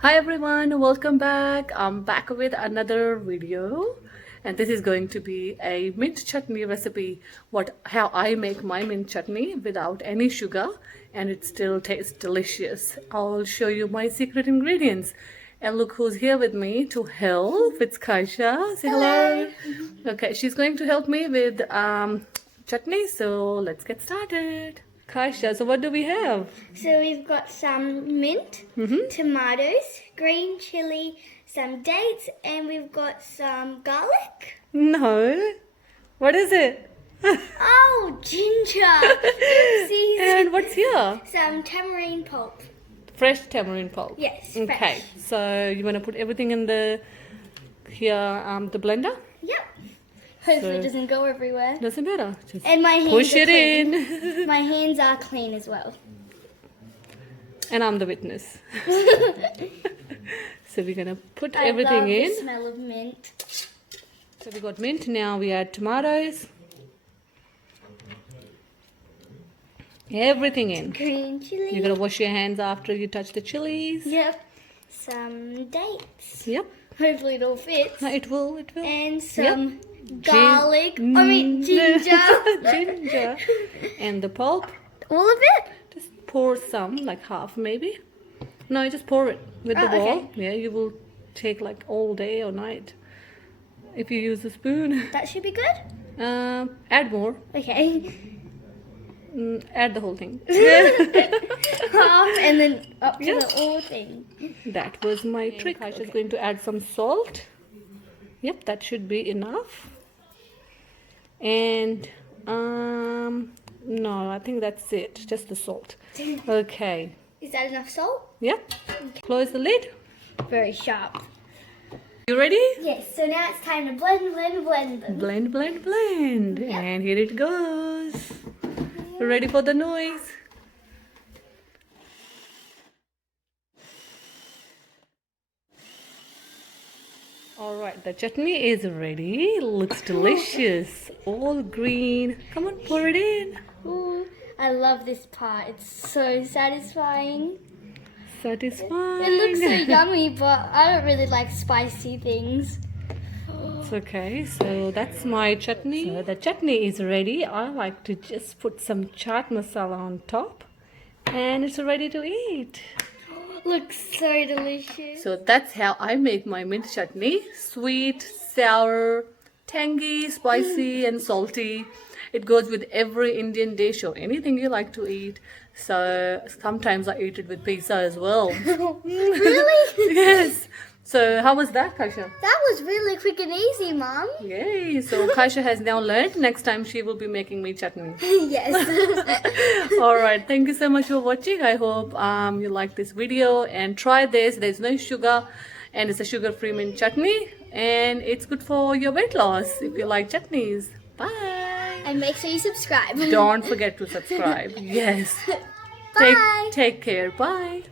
Hi everyone, welcome back. I'm back with another video, and this is going to be a mint chutney recipe. How I make my mint chutney without any sugar, and it still tastes delicious. I'll show you my secret ingredients. And look who's here with me to help. It's Kaisha. Say hello. Okay, she's going to help me with chutney. So let's get started. Kaisha, so what do we have? So we've got some mint, tomatoes, green chilli, some dates, and we've got some garlic. No. What is it? Oh, ginger. Oopsies. And what's here? Some tamarind pulp. Fresh tamarind pulp. Yes, Okay. fresh. So you want to put everything in the blender? Yep. Hopefully So- it doesn't go everywhere. Doesn't matter. Just And my hands push are it clean. in. My hands are clean as well. And I'm the witness. So we're gonna put I everything love in. the smell of mint. So we got mint. Now we add tomatoes. Everything in. Green chilli. You're gonna wash your hands after you touch the chilies. Yep. Some dates. Yep. Hopefully it all fits. No, it will. It will. And some Gin- garlic. Ginger. Ginger. And the pulp. All of it? Just pour some, like half maybe. No, just pour it with the Oh, bowl. okay. Yeah, you will take like all day or night if you use a spoon. That should be good. Add more. Okay. Add the whole thing. Half and then up to Yeah. the whole thing. That was my trick. I'm just going to add some salt. Yep, that should be enough. And no, I think that's it. Just the salt. Okay. Is that enough salt? Yep. Close the lid. Very sharp. You ready? Yes, so now it's time to blend them. Blend, blend, blend. Yep. And here it goes. Ready for the noise? Alright, the chutney is ready. Looks delicious. All green. Come on, pour it in. Ooh, I love this part. It's so satisfying. Satisfying. It looks so yummy, but I don't really like spicy things. It's okay. So that's my chutney. So the chutney is ready. I like to just put some chaat masala on top. And it's ready to eat. Looks so delicious. So that's how I make my mint chutney. Sweet, sour, tangy, spicy and salty. It goes with every Indian dish or anything you like to eat. So sometimes I eat it with pizza as well. Really? Yes. So how was that, Kaisha? That was really quick and easy, Mom. Yay. So Kaisha has now learned. Next time she will be making me chutney. Yes. Alright, thank you so much for watching. I hope you like this video and try this. There's no sugar and it's a sugar-free mint chutney and it's good for your weight loss if you like chutneys. Bye. And make sure you subscribe. Don't forget to subscribe. Yes. Bye. Take care. Bye.